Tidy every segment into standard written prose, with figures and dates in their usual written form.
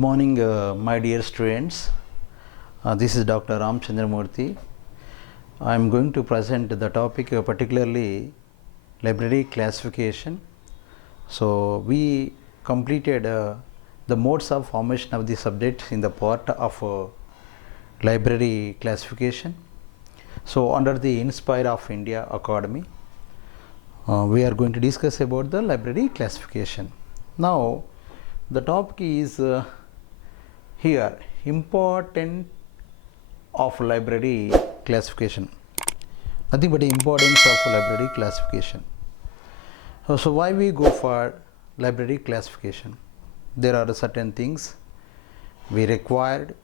Good morning, my dear students. This is Dr. Ram Chandramurthy. I am going to present the topic, particularly library classification. So, we completed the modes of formation of the subject in the part of library classification. So, under the Inspire of India Academy, we are going to discuss about the library classification. Now, the topic is here important of library classification. Nothing but the importance of library classification. So why we go for library classification? There are certain things we required,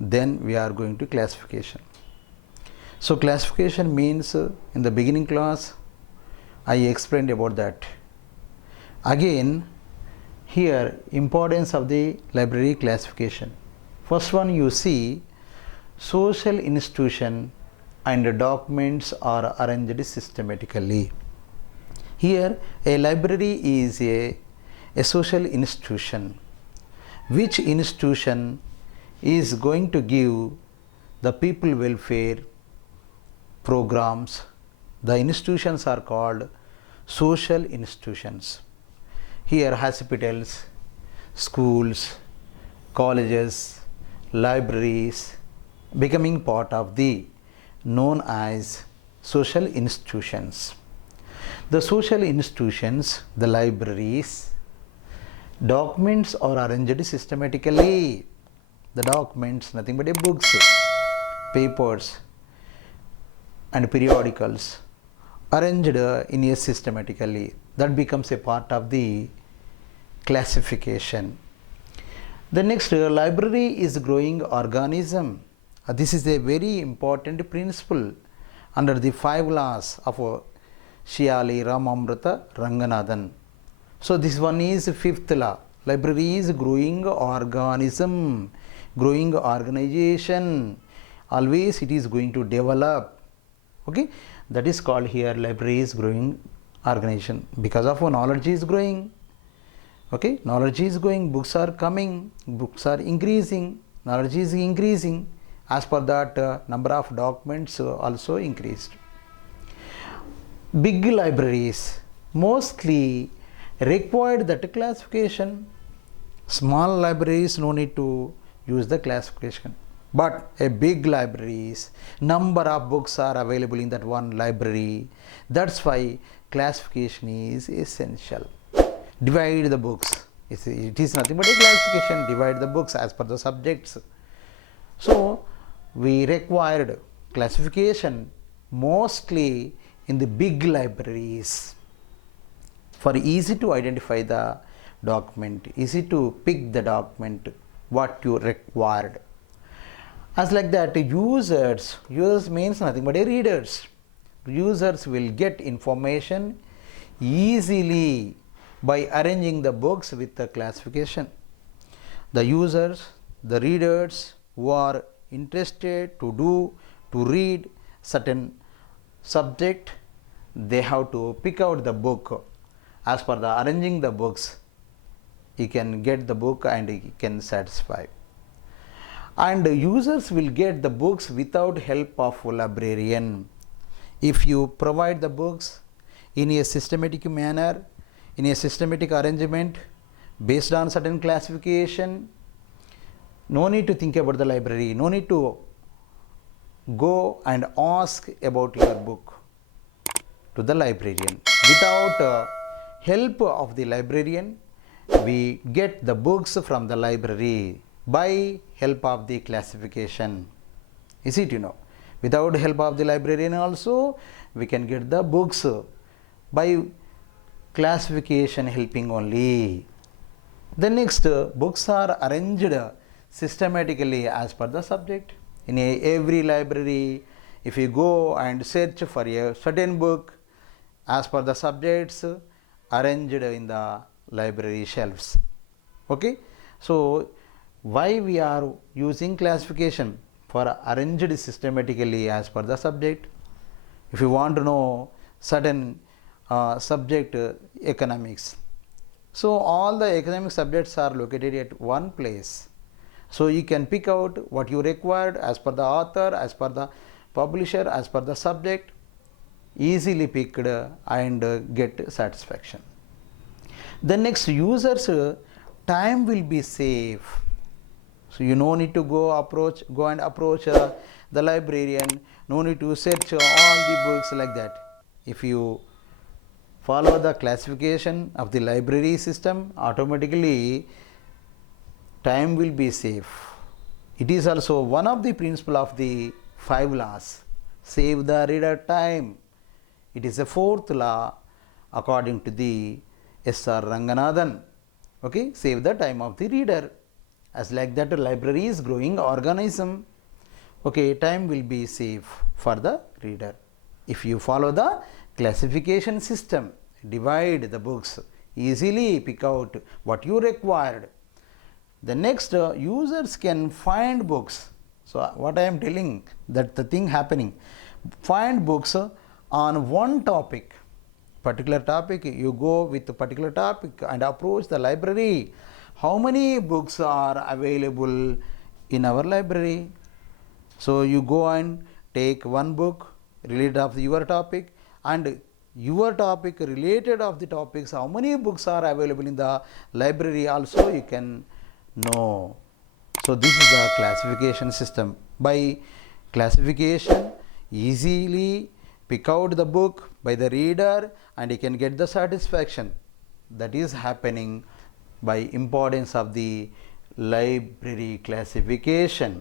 then we are going to classification. So classification means in the beginning class I explained about that. Again, here importance of the library classification. First one, you see social institution and documents are arranged systematically. Here a library is a social institution. Which institution is going to give the people welfare programs? The institutions are called social institutions. Here hospitals, schools, colleges, libraries becoming part of the known as social institutions. The social institutions, the libraries, documents are arranged systematically. The documents, nothing but books, papers and periodicals arranged in a systematically. That becomes a part of the classification. The next, library is growing organism. This is a very important principle under the 5 laws of Shyali Ramamrita Ranganathan. So this one is 5th law. Library is growing organism, growing organization. Always it is going to develop. Okay, that is called here library is growing organization, because of knowledge is growing. Okay, knowledge is going, books are coming, books are increasing, knowledge is increasing. As per that, number of documents also increased. Big libraries mostly required that classification. Small libraries no need to use the classification. But a big libraries, number of books are available in that one library. That's why classification is essential. Divide the books. It is nothing but a classification. Divide the books as per the subjects. So we required classification mostly in the big libraries for easy to identify the document, easy to pick the document what you required. As like that, users means nothing but readers. Users will get information easily by arranging the books with the classification. The users, the readers who are interested to read certain subject, they have to pick out the book. As per the arranging the books, you can get the book and you can satisfy. And users will get the books without help of librarian. If you provide the books in a systematic manner, in a systematic arrangement based on certain classification, no need to think about the library, no need to go and ask about your book to the librarian. Without help of the librarian, we get the books from the library by help of the classification. Is it, without help of the librarian also we can get the books by classification helping only. The next, books are arranged systematically as per the subject. In every library, if you go and search for a certain book as per the subjects arranged in the library shelves. Okay, so why we are using classification? For arranged systematically as per the subject. If you want to know certain subject, economics, so all the economic subjects are located at one place. So you can pick out what you required as per the author, as per the publisher, as per the subject, easily picked and get satisfaction. The next, users time will be saved. So you no need to go and approach the librarian, no need to search all the books like that. If you follow the classification of the library system, automatically time will be safe. It is also one of the principle of the 5 laws. Save the reader time. It is the 4th law according to the S.R. Ranganathan. Okay, save the time of the reader. As like that, library is growing organism. Okay, time will be safe for the reader. If you follow the classification system, divide the books, easily pick out what you required. The next, users can find books. So what I am telling, that the thing happening, find books on one topic, particular topic. You go with a particular topic and approach the library. How many books are available in our library? So you go and take one book related of your topic, and your topic related of the topics, how many books are available in the library also you can know. So this is the classification system. By classification, easily pick out the book by the reader and you can get the satisfaction. That is happening by importance of the library classification.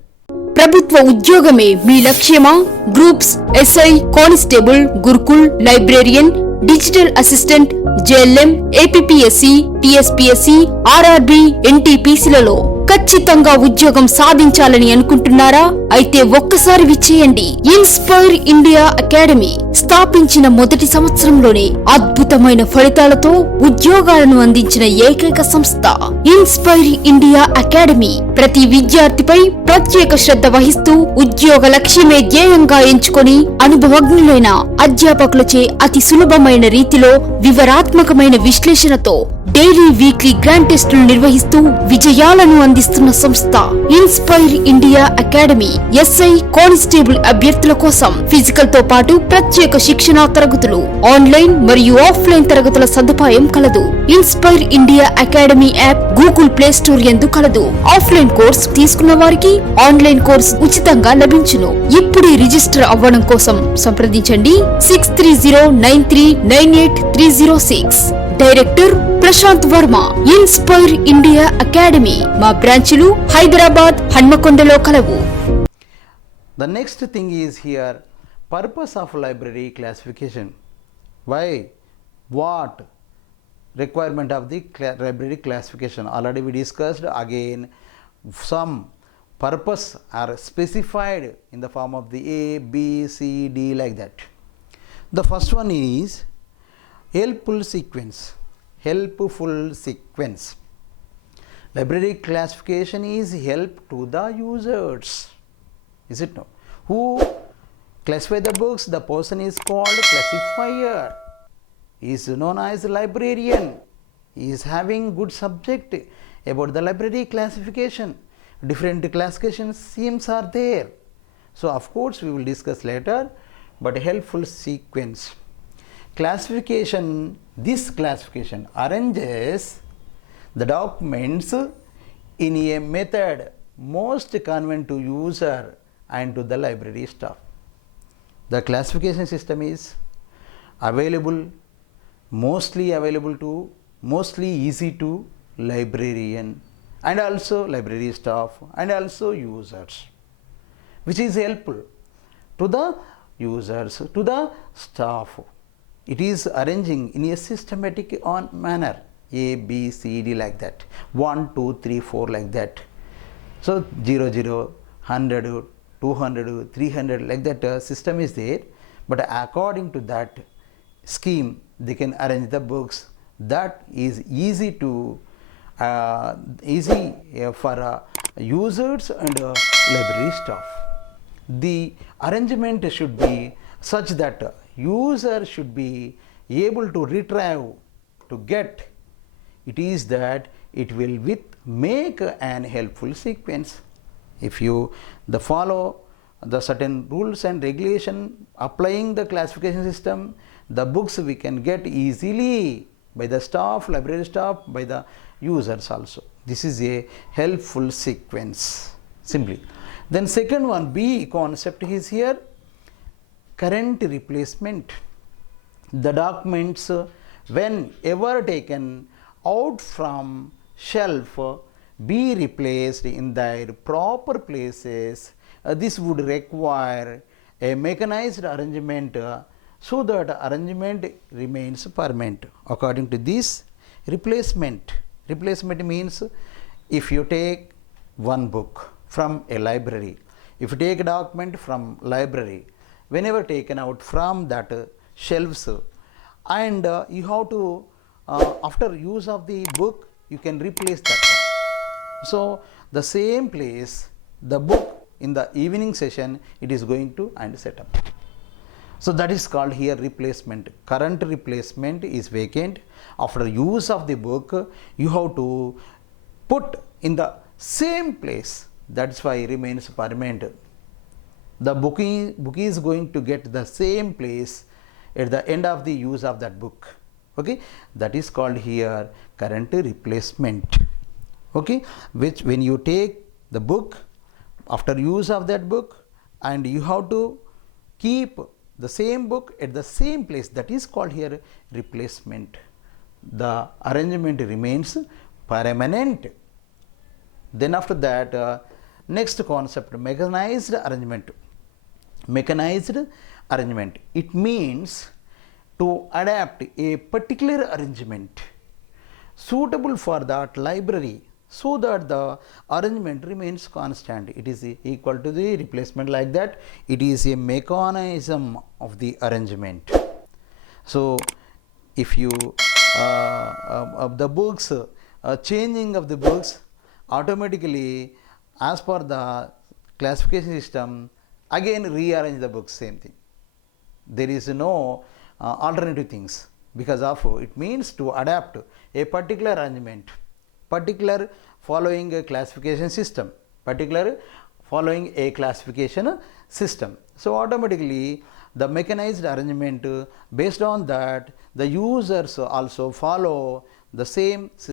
ప్రభుత్వ ఉద్యోగమే మీ లక్ష్యమా? Groups, SI, constable, Gurukul, librarian, digital assistant, JLM, APPSC, TSPSC, RRB, ఎన్టీపీసీలలో ఖచ్చితంగా ఉద్యోగం సాధించాలని అనుకుంటున్నారా? అయితే ఒక్కసారి విచ్చేయండి. ఇన్స్పైర్ ఇండియా అకాడమీ స్థాపించిన మొదటి సంవత్సరంలోనే అద్భుతమైన ఫలితాలతో ఉద్యోగాలను అందించిన ఏకైక సంస్థ ఇన్స్పైర్ ఇండియా అకాడమీ. ప్రతి విద్యార్థిపై ప్రత్యేక శ్రద్ధ వహిస్తూ ఉద్యోగ లక్ష్యమే ధ్యేయంగా ఎంచుకొని అనుభవజ్ఞులైన అధ్యాపకులచే అతి సులభమైన రీతిలో వివరాత్మకమైన విశ్లేషణతో డైలీ, వీక్లీ గ్రాండ్ టెస్టులు నిర్వహిస్తూ విజయాలను అందిస్తున్న సంస్థ inspire India academy. SI, constable అభ్యర్థుల కోసం ఫిజికల్ తో పాటు ప్రత్యేక శిక్షణా తరగతులు, ఆన్లైన్ మరియు ఆఫ్లైన్ తరగతుల సదుపాయం కలదు. Inspire India academy app Google play store యందు కలదు. ఆఫ్లైన్ కోర్స్ తీసుకున్న వారికి ఆన్లైన్ కోర్స్ ఉచితంగా లభించును. ఇప్పుడే రిజిస్టర్ అవ్వడం కోసం సంప్రదించండి 6309398306. Director Prashanth Varma. Inspire India academy. మా బ్రాంచులు హైదరాబాద్, హన్మకొండలో కలవు. The next thing is here, purpose of library classification. Why? What? Requirement of the library classification. Already we discussed. Again, some purpose are specified in the form of the A, B, C, D, like that. The first one is helpful sequence. Helpful sequence. Library classification is help to the users. Is it no? Who classify the books? The person is called classifier. He is known as librarian. He is having good subject about the library classification. Different classification schemes are there. So of course we will discuss later, but helpful sequence. Classification, this classification arranges the documents in a method most convenient to user and to the library staff. The classification system is available, mostly easy to librarian and also library staff and also users, which is helpful to the users, to the staff. It is arranging in a systematic manner, A, B, C, D, like that, 1, 2, 3, 4, like that. So 0, 0, 100, 200, 300, like that system is there, but according to that scheme they can arrange the books. That is easy to for users and library staff. The arrangement should be such that user should be able to retrieve, to get. It is that it will with make an helpful sequence. If you the follow the certain rules and regulation applying the classification system, the books we can get easily by the staff, library staff, by the users also. This is a helpful sequence simply. Then second one, B concept is here, current replacement. The documents when ever taken out from shelf be replaced in their proper places. This would require a mechanized arrangement so that arrangement remains permanent. According to this, replacement means if you take one book from a library, if you take a document from library, whenever taken out from that shelves, and you have to after use of the book you can replace that one. So the same place the book in the evening session it is going to and set up. So that is called here replacement. Current replacement is vacant. After use of the book you have to put in the same place, that's why it remains permanent. The book is going to get the same place at the end of the use of that book. Okay, that is called here current replacement. Okay, which when you take the book after use of that book and you have to keep the same book at the same place, that is called here replacement. The arrangement remains permanent. Then after that next concept, mechanized arrangement. Mechanized arrangement, it means to adapt a particular arrangement suitable for that library so that the arrangement remains constant. It is equal to the replacement, like that. It is a mechanism of the arrangement. So if you of the books, changing of the books automatically as per the classification system, again rearrange the books, same thing. There is no alternative things, because of it means to adapt a particular arrangement, particular following a classification system, particular following a classification system. So automatically the mechanized arrangement, based on that the users also follow the same system.